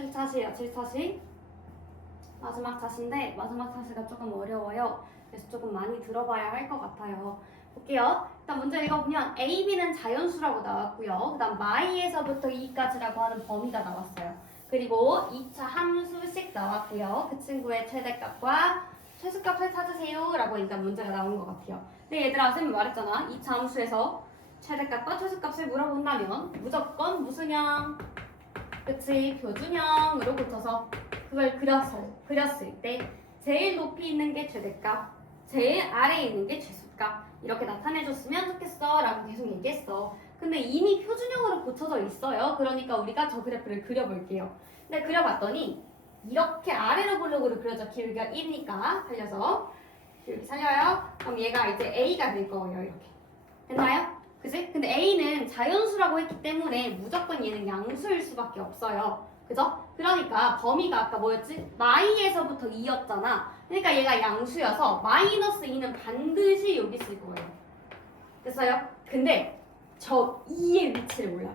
7차시에요, 7차시. 마지막 차시인데 마지막 차시가 조금 어려워요. 그래서 조금 많이 들어봐야 할 것 같아요. 볼게요. 일단 먼저 읽어보면 A, B는 자연수라고 나왔고요. 그 다음 마이에서부터 E까지라고 하는 범위가 나왔어요. 그리고 2차 함수식 나왔고요. 그 친구의 최대값과 최소값을 찾으세요 라고 일단 문제가 나온 것 같아요. 근데 얘들아, 쌤이 말했잖아. 2차 함수에서 최대값과 최소값을 물어본다면 무조건 무슨 형? 그치, 표준형으로 붙여서 그걸 그렸을 때 제일 높이 있는 게 최대값, 제일 아래에 있는 게 최소값 이렇게 나타내줬으면 좋겠어 라고 계속 얘기했어. 근데 이미 표준형으로 고쳐져 있어요. 그러니까 우리가 저 그래프를 그려볼게요. 근데 그려봤더니 이렇게 아래로 블록으로 그려져. 기울기가 1이니까 살려서 기울기 살려요. 그럼 얘가 이제 A가 될 거예요. 이렇게 됐나요? 그지? 근데 A는 자연수라고 했기 때문에 무조건 얘는 양수일 수밖에 없어요. 그죠? 그러니까 범위가 아까 뭐였지? 마이에서부터 2였잖아. 그러니까 얘가 양수여서 마이너스 2는 반드시 여기 있을 거예요. 됐어요? 근데 저 2의 위치를 몰라.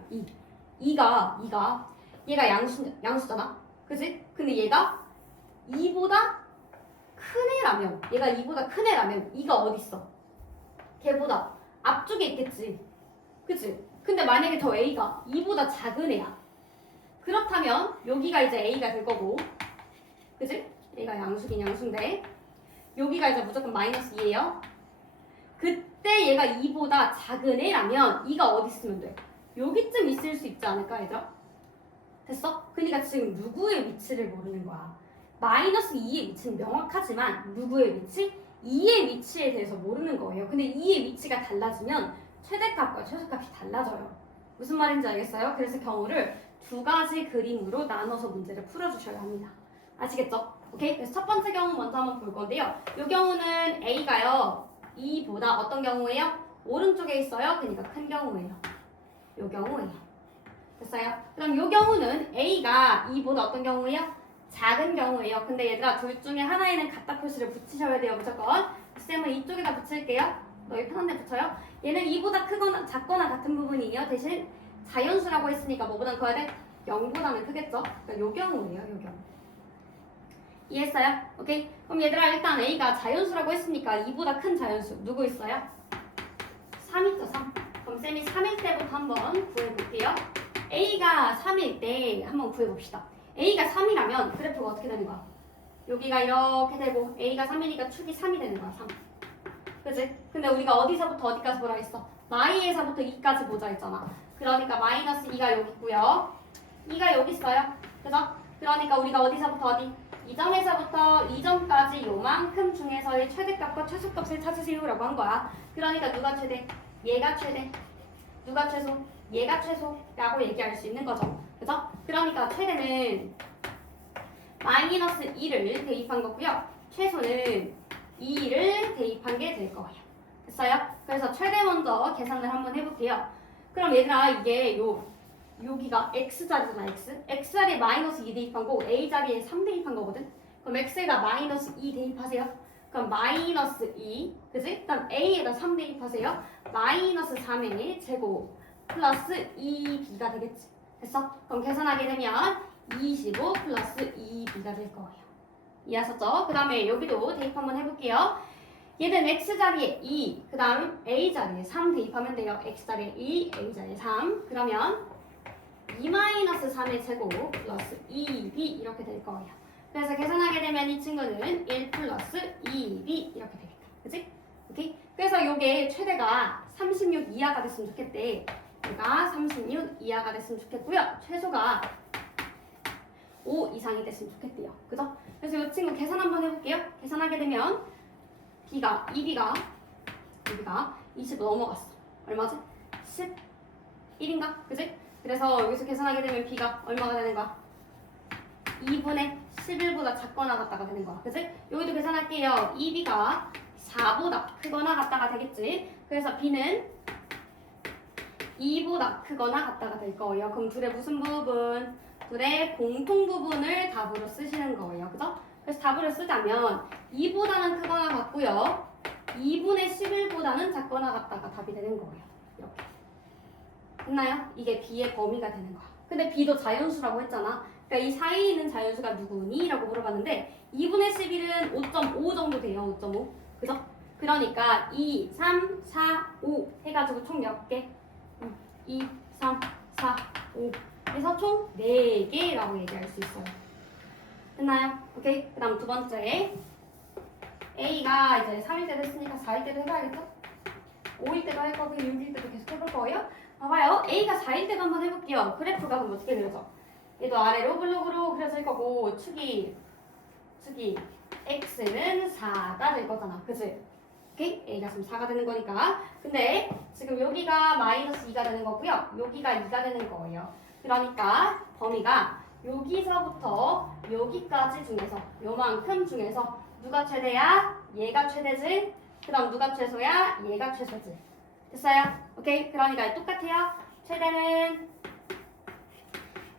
2가 얘가 양수잖아. 그지? 근데 얘가 2보다 큰 애라면, 얘가 2보다 큰 애라면 2가 어디 있어? 걔보다 앞쪽에 있겠지. 그치? 근데 만약에 저 A가 2보다 작은 애야. 그렇다면 여기가 이제 A가 될 거고, 그치? A가 양수긴 양수인데 여기가 이제 무조건 마이너스 2예요. 그때 얘가 2보다 작은 애라면 2가 어디 있으면 돼? 여기쯤 있을 수 있지 않을까, 얘들아? 됐어? 그러니까 지금 누구의 위치를 모르는 거야. 마이너스 2의 위치는 명확하지만 누구의 위치? 2의 위치에 대해서 모르는 거예요. 근데 2의 위치가 달라지면 최대값과 최소값이 달라져요. 무슨 말인지 알겠어요? 그래서 경우를 두 가지 그림으로 나눠서 문제를 풀어주셔야 합니다. 아시겠죠? 오케이? 그래서 첫 번째 경우 먼저 한번 볼 건데요. 이 경우는 A가요 2보다 어떤 경우예요? 오른쪽에 있어요. 그러니까 큰 경우예요. 이 경우예요. 됐어요? 그럼 이 경우는 A가 2보다 어떤 경우예요? 작은 경우예요. 근데 얘들아, 둘 중에 하나에는 같다 표시를 붙이셔야 돼요. 무조건. 쌤은 이쪽에다 붙일게요. 너희 편한 데 붙여요. 얘는 2보다 크거나 작거나 같은 부분이에요. 대신 자연수라고 했으니까 뭐보다 커야 돼? 0보다는 크겠죠? 그러니까 요 경우예요. 요 경우. 이해했어요? 오케이? 그럼 얘들아, 일단 A가 자연수라고 했으니까 2보다 큰 자연수 누구 있어요? 3 있죠, 3. 그럼 쌤이 3일 때부터 한번 구해볼게요. A가 3일 때 한번 구해봅시다. A가 3이라면 그래프가 어떻게 되는 거야? 여기가 이렇게 되고 A가 3이니까 축이 3이 되는 거야. 3. 그치? 근데 우리가 어디서부터 어디까지 보라 했어? 마이에서부터 2까지 보자 했잖아. 그러니까 마이너스 2가 여기 있고요. 2가 여기 있어요. 그죠? 그러니까 우리가 어디서부터 어디? 이 점에서부터 이 점까지 요만큼 중에서의 최대값과 최소값을 찾으세요라고 한 거야. 그러니까 누가 최대? 얘가 최대. 누가 최소? 얘가 최소라고 얘기할 수 있는 거죠. 그죠? 그러니까 최대는 마이너스 2를 대입한 거고요. 최소는 2를 대입한 게 될 거예요. 됐어요? 그래서 최대 먼저 계산을 한번 해볼게요. 그럼 얘들아, 이게 여기가 x자리잖아, x. x자리에 마이너스 2 대입한 거고 a자리에 3 대입한 거거든. 그럼 x에다 마이너스 2 대입하세요. 그럼 마이너스 2, 그지? 그다음 a에다 3 대입하세요. 마이너스 3의 제곱 플러스 2b가 되겠지. 됐어? 그럼 계산하게 되면 25 플러스 2b가 될 거예요. 이해하셨죠? 그 다음에 여기도 대입 한번 해볼게요. 얘는 x자리에 2, 그 다음 a자리에 3 대입하면 돼요. x자리에 2, a자리에 3. 그러면 2-3의 제곱 플러스 2b 이렇게 될 거예요. 그래서 계산하게 되면 이 친구는 1 플러스 2b 이렇게 되겠다. 그치? 오케이? 그래서 요게 최대가 36 이하가 됐으면 좋겠대. 얘가 36 이하가 됐으면 좋겠고요. 최소가 5 이상이 됐으면 좋겠대요. 그죠? 그래서 이 친구 계산 한번 해볼게요. 계산하게 되면 B가 20 넘어갔어. 얼마지? 11인가? 그지? 그래서 여기서 계산하게 되면 B가 얼마가 되는 거야? 2분의 11보다 작거나 같다가 되는 거야. 그지? 여기도 계산할게요. 2B가 4보다 크거나 같다가 되겠지? 그래서 B는 2보다 크거나 같다가 될 거예요. 그럼 둘의 무슨 부분? 둘의 공통 부분을 답으로 쓰시는 거예요. 그죠? 그래서 답으로 쓰자면 2보다는 크거나 같고요. 2분의 11보다는 작거나 같다가 답이 되는 거예요. 이렇게. 됐나요? 이게 B의 범위가 되는 거야. 근데 B도 자연수라고 했잖아. 그러니까 이 사이에 있는 자연수가 누구니? 라고 물어봤는데 2분의 11은 5.5 정도 돼요. 5.5. 그죠? 그러니까 2, 3, 4, 5 해가지고 총 몇 개? 2, 3, 4, 5 그래서 총 4개라고 얘기할 수 있어요. 됐나요? 오케이. 그 다음 두 번째 A가 이제 3일 때도 했으니까 4일 때도 해봐야겠죠? 5일 때도 할 거고 6일 때도 계속 해볼 거예요. 봐봐요. A가 4일 때도 한번 해볼게요. 그래프가 그럼 어떻게 그려져? 얘도 아래로 블록으로 그려질 거고 축이 X는 4가 될 거잖아. 그치? 오케이? A가 지금 4가 되는 거니까. 근데 지금 여기가 마이너스 2가 되는 거고요. 여기가 2가 되는 거예요. 그러니까 범위가 여기서부터 여기까지 중에서 요만큼 중에서 누가 최대야? 얘가 최대지. 그 다음 누가 최소야? 얘가 최소지. 됐어요? 오케이? 그러니까 똑같아요. 최대는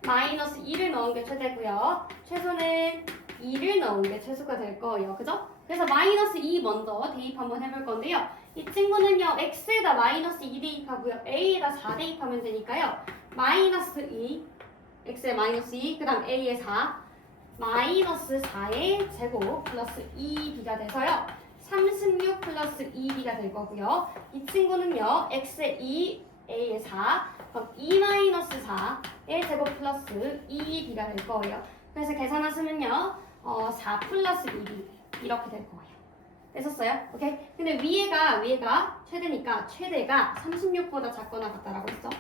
마이너스 2를 넣은 게 최대고요. 최소는 2를 넣은 게 최소가 될 거예요. 그죠? 그래서 마이너스 2 먼저 대입 한번 해볼 건데요. 이 친구는요. x에다 마이너스 2 대입하고요. a에다 4 대입하면 되니까요. 마이너스 2 x에 마이너스 2 그 다음 a에 4 마이너스 4의 제곱 플러스 2b가 돼서요. 36 플러스 2b가 될 거고요. 이 친구는요. x에 2 a에 4 그럼 2 마이너스 4의 제곱 플러스 2b가 될 거예요. 그래서 계산하시면요. 4 플러스 2b 이렇게 될 거예요. 됐었어요? 오케이? 근데 위에가 최대니까 최대가 36보다 작거나 같다라고 했어.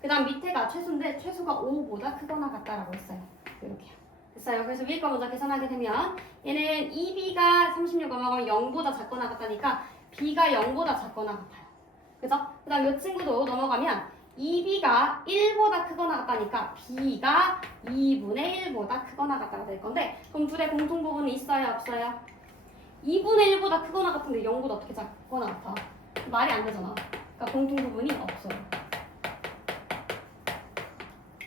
그 다음 밑에가 최소인데 최소가 5보다 크거나 같다라고 했어요. 이렇게요. 됐어요. 그래서 위에 거 먼저 계산하게 되면 얘는 2b가 36 넘어가면 0보다 작거나 같다니까 b가 0보다 작거나 같아요. 그죠? 그 다음 이 친구도 넘어가면 2b가 1보다 크거나 같다니까 b가 2분의 1보다 크거나 같다가 될 건데 그럼 둘의 공통 부분이 있어요? 없어요? 2분의 1보다 크거나 같은데 0보다 어떻게 작거나 같아? 말이 안 되잖아. 그러니까 공통 부분이 없어요.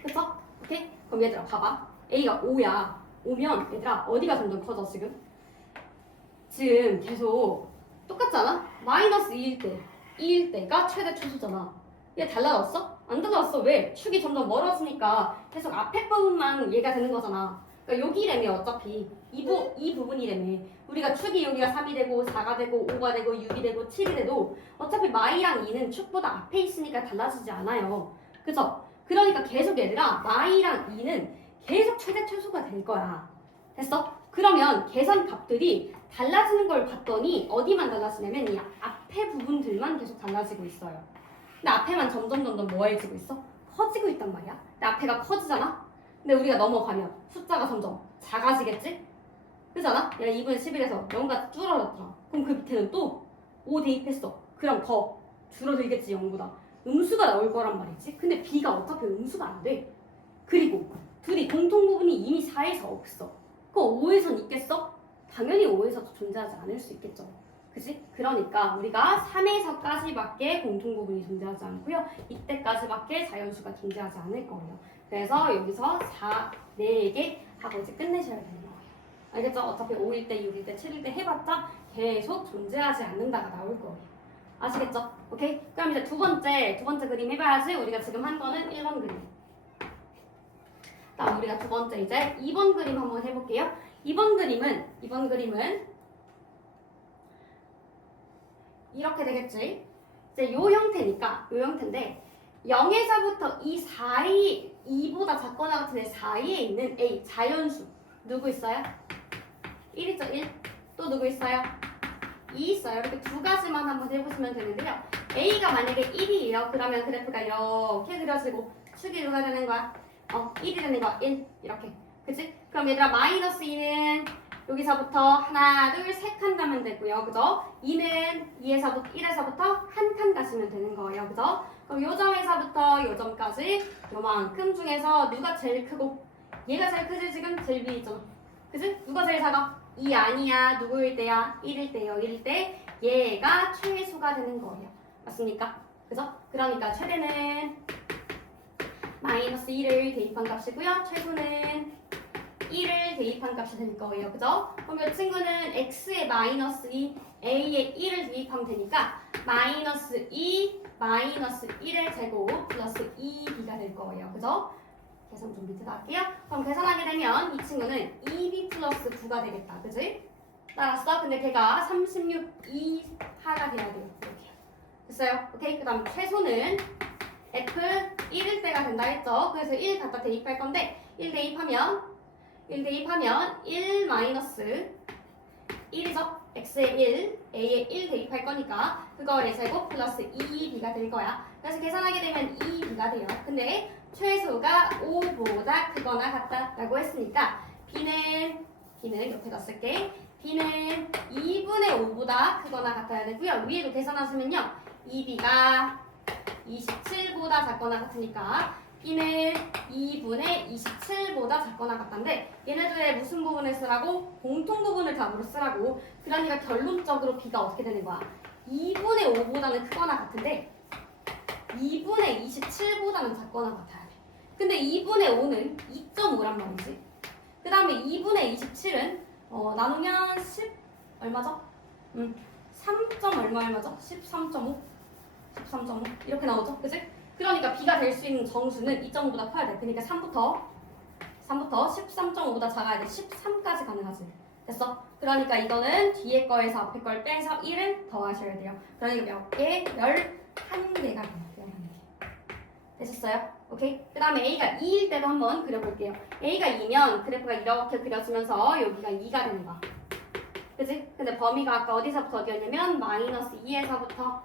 그쵸? 오케이? 그럼 얘들아 봐봐. A가 5야. 5면 얘들아 어디가 점점 커져 지금? 지금 계속 똑같지 않아? 마이너스 2일 때가 최대 최소잖아. 얘 달라졌어? 안 달라졌어. 왜? 축이 점점 멀어지니까 계속 앞에 부분만 얘가 되는 거잖아. 그러니까 여기라며 어차피 이 부분이라며 우리가 축이 여기가 3이 되고 4가 되고 5가 되고 6이 되고 7이 돼도 어차피 마이랑 2는 축보다 앞에 있으니까 달라지지 않아요. 그죠? 그러니까 계속 얘들아 마이랑 2는 계속 최대 최소가 될 거야. 됐어? 그러면 계산 값들이 달라지는 걸 봤더니 어디만 달라지냐면 이 앞에 부분들만 계속 달라지고 있어요. 근데 앞에만 점점 뭐해지고 있어? 커지고 있단 말이야. 근데 앞에가 커지잖아? 근데 우리가 넘어가면 숫자가 점점 작아지겠지? 그잖아? 야 2분의 11에서 0가 줄어들었잖아. 그럼 그 밑에는 또 5 대입했어. 그럼 더 줄어들겠지 0보다. 음수가 나올 거란 말이지. 근데 b가 어차피 음수가 안 돼. 그리고 둘이 공통 부분이 이미 4에서 없어. 그럼 5에선 있겠어? 당연히 5에서도 존재하지 않을 수 있겠죠. 그치? 그러니까 우리가 3에서까지밖에 공통 부분이 존재하지 않고요. 이때까지밖에 자연수가 존재하지 않을 거예요. 그래서 여기서 4개 하고 이제 끝내셔야 되는 거예요. 알겠죠? 어차피 5일 때, 6일 때, 7일 때 해봤자 계속 존재하지 않는다가 나올 거예요. 아시겠죠? 오케이? 그럼 이제 두 번째 그림 해봐야지. 우리가 지금 한 거는 1번 그림. 다음 우리가 두 번째 이제 2번 그림 한번 해볼게요. 2번 그림은 이렇게 되겠지. 이제 요 형태인데 0에서부터 이 사이 2보다 작거나 같은 애 사이에 있는 A 자연수 누구 있어요? 1 있죠? 1. 또 누구 있어요? 2 있어요. 이렇게 두 가지만 한번 해보시면 되는데요. A가 만약에 1이에요. 그러면 그래프가 이렇게 그려지고 축이 누가 되는 거야? 1이 되는 거야. 1. 이렇게. 그치? 그럼 얘들아 마이너스 2는 여기서부터 하나, 둘, 세 칸 가면 되고요. 그죠? 2는 1에서부터 한 칸 가시면 되는 거예요. 그죠? 그럼 요 점에서부터 요 점까지 요만큼 중에서 누가 제일 크고 얘가 제일 크지 지금? 제일 위에 있잖아. 그치? 누가 제일 작아? 2 아니야. 누구일 때야? 1일 때요. 1일 때 얘가 최소가 되는 거예요. 맞습니까? 그죠? 그러니까 최대는 마이너스 1을 대입한 값이고요. 최소는 1을 대입한 값이 될 거예요. 그죠? 그럼 이 친구는 x에 마이너스 2, a에 1을 대입하면 되니까 마이너스 2, 마이너스 1의 제곱 플러스 2b가 될 거예요. 그죠? 계산 좀 밑에다 할게요. 그럼 계산하게 되면 이 친구는 2b 플러스 9가 되겠다. 그지? 따랐어? 근데 걔가 36 이하가 돼야 돼요. 이렇게. 됐어요? 오케이? 그 다음 최소는 f 1일 때가 된다 했죠? 그래서 1 갖다 대입할 건데 1 대입하면 1 마이너스 1이죠? x에 1, a에 1 대입할 거니까 그거의 제곱 플러스 2b가 될 거야. 그래서 계산하게 되면 2b가 돼요. 근데 최소가 5보다 크거나 같다라고 했으니까 b는 옆에다 쓸게. b는 2분의 5보다 크거나 같아야 되고요. 위에도 계산하시면요. 2b가 27보다 작거나 같으니까 b는 2분의 27보다 작거나 같다인데 얘네들의 무슨 부분을 쓰라고? 공통 부분을 답으로 쓰라고. 그러니까 결론적으로 b가 어떻게 되는 거야? 2분의 5보다는 크거나 같은데 2분의 27보다는 작거나 같아야 돼. 근데 2분의 5는 2.5란 말이지. 그 다음에 2분의 27은 나누면 10 얼마죠? 3. 얼마죠? 13.5 이렇게 나오죠? 그치? 그러니까 b가 될 수 있는 정수는 2.5보다 커야 돼. 그러니까 3부터 13.5보다 작아야 돼. 13까지 가능하지. 됐어? 그러니까 이거는 뒤에 거에서 앞에 걸 빼서 1을 더하셔야 돼요. 그러니까 몇 개? 11개가 돼요. 11개. 되셨어요? 오케이? 그 다음에 a가 2일 때도 한번 그려볼게요. a가 2면 그래프가 이렇게 그려지면서 여기가 2가 되는 거야. 그치? 근데 범위가 아까 어디서부터 어디였냐면 마이너스 2에서부터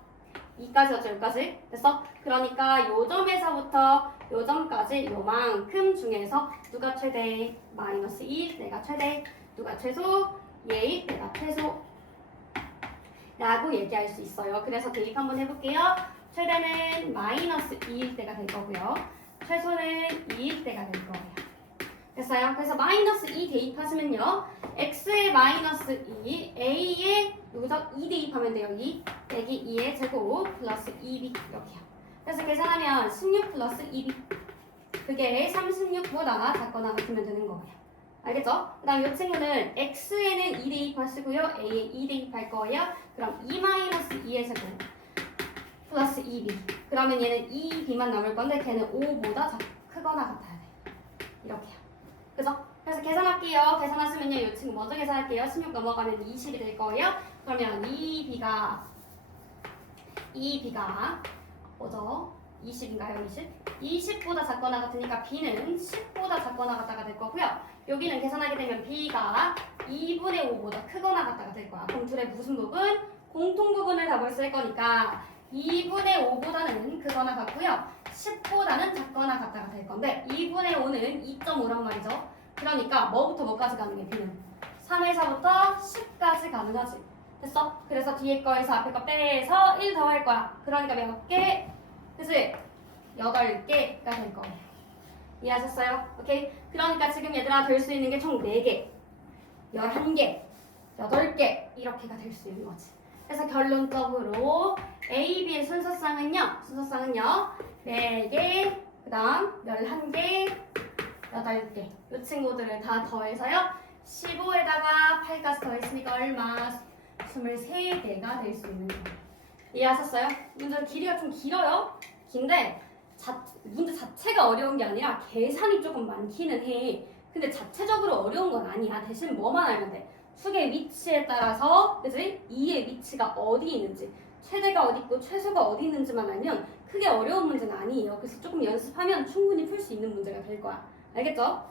2까지였죠, 여기까지. 됐어? 그러니까 요 점에서부터 요 점까지 요만큼 중에서 누가 최대? 마이너스 2, 내가 최대. 누가 최소? 얘, 내가 최소. 라고 얘기할 수 있어요. 그래서 대입 한번 해볼게요. 최대는 마이너스 2일 때가 될 거고요. 최소는 2일 때가 될 거예요. 됐어요? 그래서 마이너스 2 대입하시면요. x에 마이너스 2, a에 누구죠? 2 대입하면 돼요. 2 빼기 2의 제곱 플러스 2b 이렇게요. 그래서 계산하면 16 플러스 2b 그게 36보다 작거나 같으면 되는 거예요. 알겠죠? 그 다음 이 친구는 x에는 2 대입하시고요. a에 2 대입할 거예요. 그럼 2 마이너스 2의 제곱 플러스 2b 그러면 얘는 2b만 남을 건데 걔는 5보다 크거나 같아야 돼. 이렇게요. 그죠? 그래서 계산할게요. 계산하시면요. 이 친구 먼저 계산할게요. 16 넘어가면 20이 될 거예요. 그러면 2b가 뭐죠? 20인가요? 20? 20보다 작거나 같으니까 b는 10보다 작거나 같다가 될 거고요. 여기는 계산하게 되면 b가 2분의 5보다 크거나 같다가 될 거야. 그럼 둘의 무슨 부분? 공통 부분을 답을 쓸 거니까 2분의 5보다는 크거나 같고요. 10보다는 작거나 같다가 될 건데 2분의 5는 2.5란 말이죠. 그러니까 뭐부터 뭐까지 가능해? b는 3에서부터 10까지 가능하지. 됐어? 그래서 뒤에 거에서 앞에 거 빼서 1 더할 거야. 그러니까 몇 개? 그치? 8개가 될 거예요. 이해하셨어요? 오케이? 그러니까 지금 얘들아 될 수 있는 게 총 4개, 11개, 8개 이렇게가 될 수 있는 거지. 그래서 결론적으로 A, B의 순서상은요 4개, 그 다음 11개, 8개 이 친구들을 다 더해서요 15에다가 8까지 더했으니까 얼마? 23개가 될 수 있는 거예요. 이해하셨어요? 문제 길이가 좀 길어요. 긴데 문제 자체가 어려운 게 아니라 계산이 조금 많기는 해. 근데 자체적으로 어려운 건 아니야. 대신 뭐만 알면 돼. 축의 위치에 따라서 그치? 2의 위치가 어디 있는지 최대가 어디 있고 최소가 어디 있는지만 알면 크게 어려운 문제는 아니에요. 그래서 조금 연습하면 충분히 풀 수 있는 문제가 될 거야. 알겠죠?